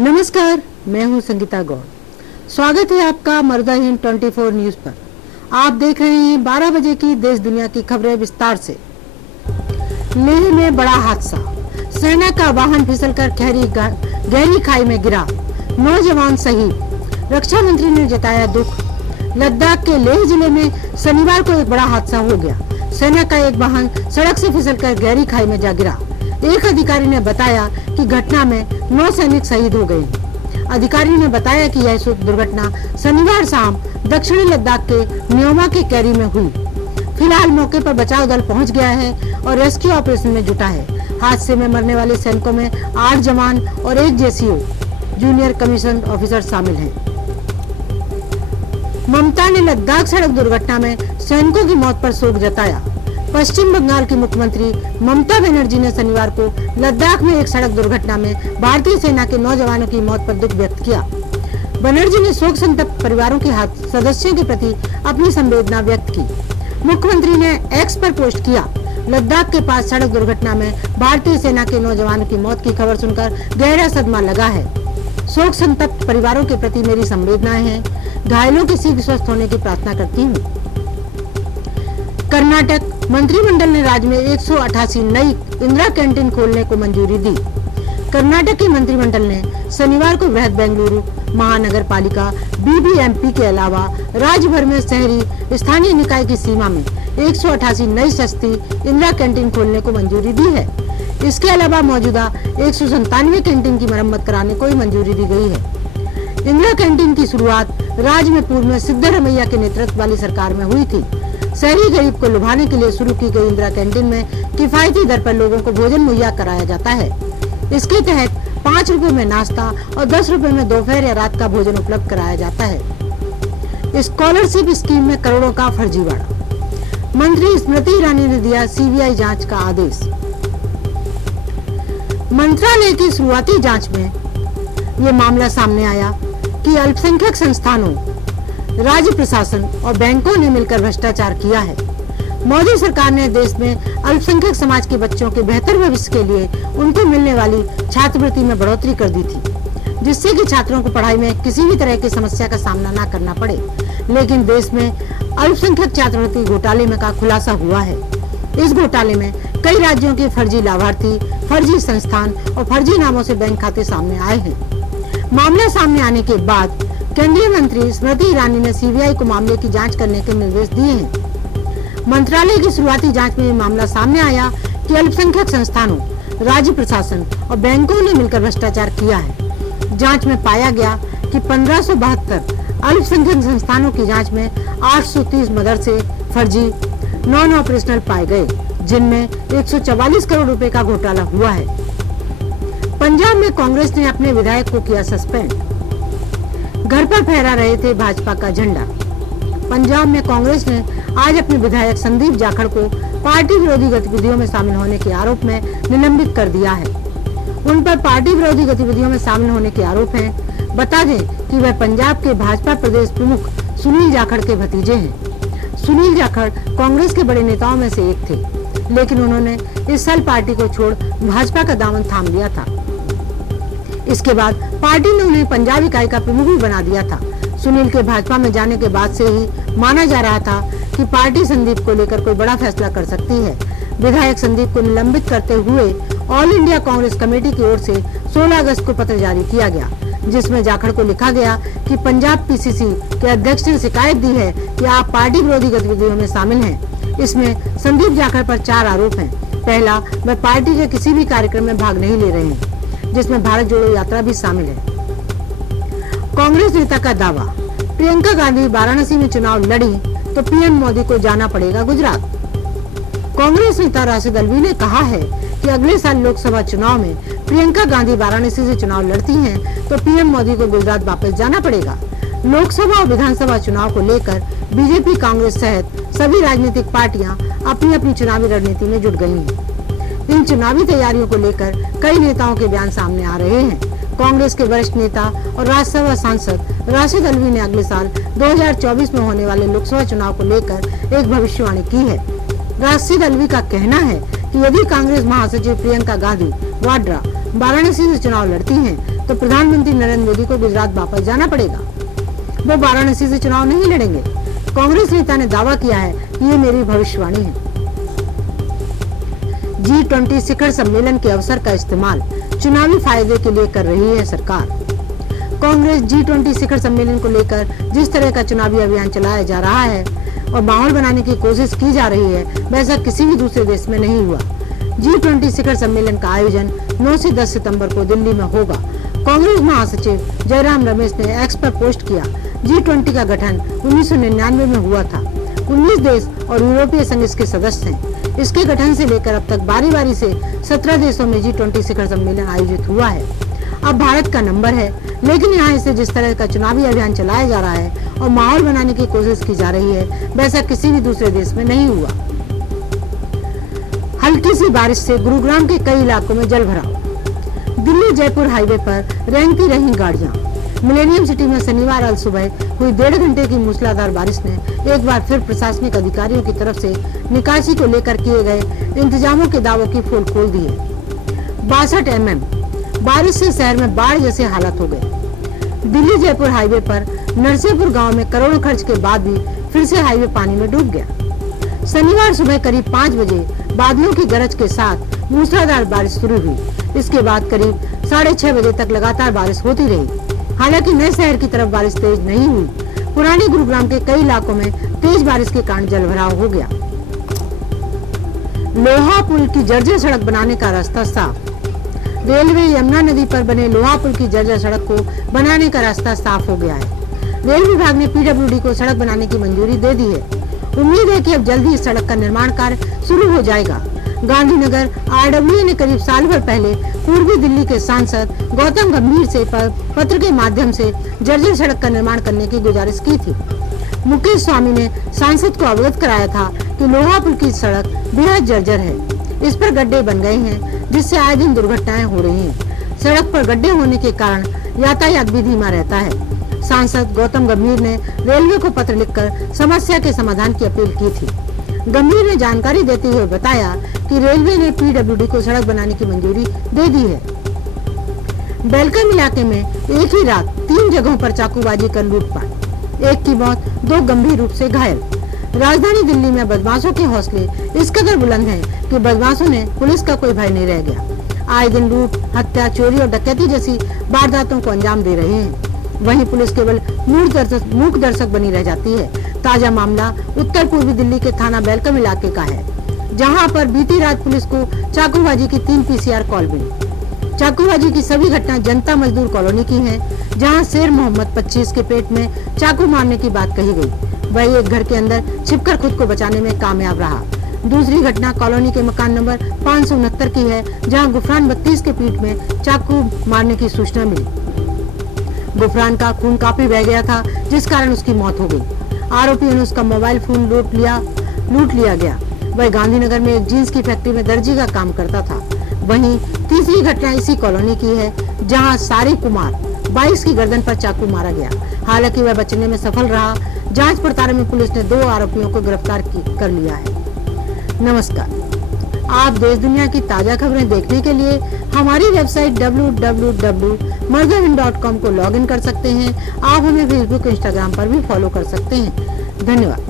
नमस्कार, मैं हूं संगीता गौड़। स्वागत है आपका मर्दा हिंद 24 न्यूज पर। आप देख रहे हैं 12 बजे की देश दुनिया की खबरें विस्तार से। लेह में बड़ा हादसा, सेना का वाहन फिसलकर गहरी खाई में गिरा, नौजवान शहीद। रक्षा मंत्री ने जताया दुख। लद्दाख के लेह जिले में शनिवार को एक बड़ा हादसा हो गया। सेना का एक वाहन सड़क से फिसलकर गहरी खाई में जा गिरा। एक अधिकारी ने बताया कि घटना में 9 सैनिक शहीद हो गए। अधिकारी ने बताया कि यह दुर्घटना शनिवार शाम दक्षिणी लद्दाख के न्योमा के कैरी में हुई। फिलहाल मौके पर बचाव दल पहुंच गया है और रेस्क्यू ऑपरेशन में जुटा है। हादसे में मरने वाले सैनिकों में 8 जवान और 1 जेसीओ जूनियर कमीशन ऑफिसर शामिल हैं। ममता ने लद्दाख सड़क दुर्घटना में सैनिकों की मौत पर शोक जताया। पश्चिम बंगाल की मुख्यमंत्री ममता बनर्जी ने शनिवार को लद्दाख में एक सड़क दुर्घटना में भारतीय सेना के 9 जवानों की मौत पर दुख व्यक्त किया। बनर्जी ने शोक संतप्त परिवारों के सदस्यों के प्रति अपनी संवेदना व्यक्त की। मुख्यमंत्री ने एक्स पर पोस्ट किया, लद्दाख के पास सड़क दुर्घटना में भारतीय सेना के 9 जवानों की मौत की खबर सुनकर गहरा सदमा लगा है। शोक संतप्त परिवारों के प्रति मेरी संवेदनाएं हैं। घायलों के शीघ्र स्वस्थ होने की प्रार्थना करती हूँ। कर्नाटक मंत्रिमंडल ने राज्य में 188 नई इंदिरा कैंटीन खोलने को मंजूरी दी। कर्नाटक के मंत्रिमंडल ने शनिवार को बृहद बेंगलुरु महानगर पालिका बीबीएमपी के अलावा राज्य भर में शहरी स्थानीय निकाय की सीमा में 188 नई सस्ती इंदिरा कैंटीन खोलने को मंजूरी दी है। इसके अलावा मौजूदा 197 कैंटीन की मरम्मत कराने को भी मंजूरी दी गई है। इंदिरा कैंटीन की शुरुआत राज्य में पूर्व में सिद्धरमैया के नेतृत्व वाली सरकार में हुई थी। शहरी गरीब को लुभाने के लिए शुरू की गई इंदिरा कैंटीन में किफायती दर पर लोगों को भोजन मुहैया कराया जाता है। इसके तहत 5 रुपए में नाश्ता और 10 रुपए में दोपहर या रात का भोजन उपलब्ध कराया जाता है। स्कॉलरशिप स्कीम में करोड़ों का फर्जीवाड़ा, मंत्री स्मृति ईरानी ने दिया सीबीआई जांच का आदेश। मंत्रालय की शुरुआती जांच में ये मामला सामने आया कि अल्पसंख्यक संस्थानों, राज्य प्रशासन और बैंकों ने मिलकर भ्रष्टाचार किया है। मोदी सरकार ने देश में अल्पसंख्यक समाज के बच्चों के बेहतर भविष्य के लिए उनको मिलने वाली छात्रवृत्ति में बढ़ोतरी कर दी थी, जिससे कि छात्रों को पढ़ाई में किसी भी तरह की समस्या का सामना न करना पड़े। लेकिन देश में अल्पसंख्यक छात्रवृत्ति घोटाले में का खुलासा हुआ है। इस घोटाले में कई राज्यों के फर्जी लाभार्थी, फर्जी संस्थान और फर्जी नामों से बैंक खाते सामने आए हैं। मामला सामने आने के बाद केंद्रीय मंत्री स्मृति ईरानी ने सीबीआई को मामले की जांच करने के निर्देश दिए हैं। मंत्रालय की शुरुआती जांच में ये मामला सामने आया कि अल्पसंख्यक संस्थानों, राज्य प्रशासन और बैंकों ने मिलकर भ्रष्टाचार किया है। जांच में पाया गया कि 1572 अल्पसंख्यक संस्थानों की जांच में 830 मदरसे फर्जी नॉन ऑपरेशनल पाए गए, जिनमें 144 करोड़ रुपए का घोटाला हुआ है। पंजाब में कांग्रेस ने अपने विधायक को किया सस्पेंड। घर पर फहरा रहे थे भाजपा का झंडा। पंजाब में कांग्रेस ने आज अपने विधायक संदीप जाखड़ को पार्टी विरोधी गतिविधियों में शामिल होने के आरोप में निलंबित कर दिया है। उन पर पार्टी विरोधी गतिविधियों में शामिल होने के आरोप हैं। बता दें कि वह पंजाब के भाजपा प्रदेश प्रमुख सुनील जाखड़ के भतीजे हैं। सुनील जाखड़ कांग्रेस के बड़े नेताओं में से एक थे, लेकिन उन्होंने इस साल पार्टी को छोड़ भाजपा का दामन थाम लिया था। इसके बाद पार्टी ने उन्हें पंजाब इकाई का प्रमुख भी बना दिया था। सुनील के भाजपा में जाने के बाद से ही माना जा रहा था कि पार्टी संदीप को लेकर कोई बड़ा फैसला कर सकती है। विधायक संदीप को निलंबित करते हुए ऑल इंडिया कांग्रेस कमेटी की ओर से 16 अगस्त को पत्र जारी किया गया, जिसमें जाखड़ को लिखा गया कि पंजाब पीसीसी के अध्यक्ष ने शिकायत दी है कि आप पार्टी विरोधी गतिविधियों में शामिल हैं। इसमें संदीप जाखड़ पर 4 आरोप हैं। पहला, वह पार्टी के किसी भी कार्यक्रम में भाग नहीं ले रहे हैं, जिसमें भारत जोड़ो यात्रा भी शामिल है। कांग्रेस नेता का दावा, प्रियंका गांधी वाराणसी में चुनाव लड़ी तो पीएम मोदी को जाना पड़ेगा गुजरात। कांग्रेस नेता राशिद अल्वी ने कहा है कि अगले साल लोकसभा चुनाव में प्रियंका गांधी वाराणसी से चुनाव लड़ती हैं तो पीएम मोदी को गुजरात वापस जाना पड़ेगा। लोकसभा और विधानसभा चुनाव को लेकर बीजेपी, कांग्रेस सहित सभी राजनीतिक पार्टियां अपनी अपनी चुनावी रणनीति में जुट गई हैं। इन चुनावी तैयारियों को लेकर कई नेताओं के बयान सामने आ रहे हैं। कांग्रेस के वरिष्ठ नेता और राज्यसभा सांसद राशिद अल्वी ने अगले साल 2024 में होने वाले लोकसभा चुनाव को लेकर एक भविष्यवाणी की है। राशिद अल्वी का कहना है कि यदि कांग्रेस महासचिव प्रियंका गांधी वाड्रा वाराणसी से चुनाव लड़ती हैं तो प्रधानमंत्री नरेंद्र मोदी को गुजरात वापस जाना पड़ेगा। वो वाराणसी से चुनाव नहीं लड़ेंगे। कांग्रेस नेता ने दावा किया है कि ये मेरी भविष्यवाणी है। G20 शिखर सम्मेलन के अवसर का इस्तेमाल चुनावी फायदे के लिए कर रही है सरकार। कांग्रेस G20 शिखर सम्मेलन को लेकर जिस तरह का चुनावी अभियान चलाया जा रहा है और माहौल बनाने की कोशिश की जा रही है, वैसा किसी भी दूसरे देश में नहीं हुआ। G20 शिखर सम्मेलन का आयोजन 9 से 10 सितंबर को दिल्ली में होगा। कांग्रेस महासचिव जयराम रमेश ने एक्स पर पोस्ट किया, G20 का गठन 1999 में हुआ था। 19 देश और यूरोपीय संघ इसके सदस्य हैं। इसके गठन से लेकर अब तक बारी बारी से 17 देशों में G20 शिखर सम्मेलन आयोजित हुआ है। अब भारत का नंबर है, लेकिन यहाँ इसे जिस तरह का चुनावी अभियान चलाया जा रहा है और माहौल बनाने की कोशिश की जा रही है, वैसा किसी भी दूसरे देश में नहीं हुआ। हल्की सी बारिश से गुरुग्राम के कई इलाकों में जल भराव। दिल्ली जयपुर हाईवे पर रेंगती रही गाड़ियां। मिलेनियम सिटी में शनिवार अल सुबह हुई 1.5 घंटे की मूसलाधार बारिश ने एक बार फिर प्रशासनिक अधिकारियों की तरफ से निकासी को लेकर किए गए इंतजामों के दावों की पोल खोल दी है। 62 mm बारिश से शहर में बाढ़ जैसे हालात हो गए। दिल्ली जयपुर हाईवे पर नरसेपुर गांव में करोड़ों खर्च के बाद भी फिर से हाईवे पानी में डूब गया। शनिवार सुबह करीब 5 बजे बादलों की गरज के साथ मूसलाधार बारिश शुरू हुई। इसके बाद करीब 6:30 बजे तक लगातार बारिश होती रही। हालांकि नए शहर की तरफ बारिश तेज नहीं हुई। पुराने गुरुग्राम के कई इलाकों में तेज बारिश के कारण जलभराव हो गया। लोहा पुल की जर्जर सड़क बनाने का रास्ता साफ। रेलवे यमुना नदी पर बने लोहा पुल की जर्जर सड़क को बनाने का रास्ता साफ हो गया है। रेल विभाग ने PWD को सड़क बनाने की मंजूरी दे दी है। उम्मीद है कि अब जल्दी इस सड़क का निर्माण कार्य शुरू हो जाएगा। गांधीनगर RWA ने करीब साल भर पहले पूर्वी दिल्ली के सांसद गौतम गंभीर से पत्र के माध्यम से जर्जर सड़क का निर्माण करने की गुजारिश की थी। मुकेश स्वामी ने सांसद को अवगत कराया था कि लोहा पुल की सड़क बेहद जर्जर है। इस पर गड्ढे बन गए हैं, जिससे आए दिन दुर्घटनाएं हो रही हैं। सड़क पर गड्ढे होने के कारण यातायात भी धीमा रहता है। सांसद गौतम गंभीर ने रेलवे को पत्र लिखकर समस्या के समाधान की अपील की थी। गंभीर ने जानकारी देते हुए बताया कि रेलवे ने PWD को सड़क बनाने की मंजूरी दे दी है। बेलकम इलाके में एक ही रात 3 जगहों पर चाकूबाजी कर लूटपाट, एक की मौत, 2 गंभीर रूप से घायल। राजधानी दिल्ली में बदमाशों के हौसले इस कदर बुलंद हैं कि बदमाशों ने पुलिस का कोई भय नहीं रह गया। आए दिन लूट, हत्या, चोरी और डकैती जैसी वारदातों को अंजाम दे रहे हैं। वहीं पुलिस केवल मूक दर्शक बनी रह जाती है। ताजा मामला उत्तर पूर्वी दिल्ली के थाना बेलकम इलाके का है, जहां पर बीती रात पुलिस को चाकूबाजी की 3 PCR कॉल मिली। चाकूबाजी की सभी घटना जनता मजदूर कॉलोनी की हैं, जहां शेर मोहम्मद 25 के पेट में चाकू मारने की बात कही गई। वही एक घर के अंदर छिपकर खुद को बचाने में कामयाब रहा। दूसरी घटना कॉलोनी के मकान नंबर 569 की है, जहां गुफरान 32 के पीठ में चाकू मारने की सूचना मिली। गुफरान का खून काफी बह गया था, जिस कारण उसकी मौत हो गई। आरोपियों ने उसका मोबाइल फोन लूट लिया गया। वह गांधीनगर में एक जींस की फैक्ट्री में दर्जी का काम करता था। वहीं तीसरी घटना इसी कॉलोनी की है, जहां सारी कुमार 22 की गर्दन पर चाकू मारा गया। हालांकि वह बचने में सफल रहा। जांच पड़ताल में पुलिस ने 2 आरोपियों को गिरफ्तार कर लिया है। नमस्कार, आप देश दुनिया की ताजा खबरें देखने के लिए हमारी वेबसाइट www.marzahind.com को लॉगिन कर सकते हैं। आप हमें फेसबुक, इंस्टाग्राम पर भी फॉलो कर सकते हैं। धन्यवाद।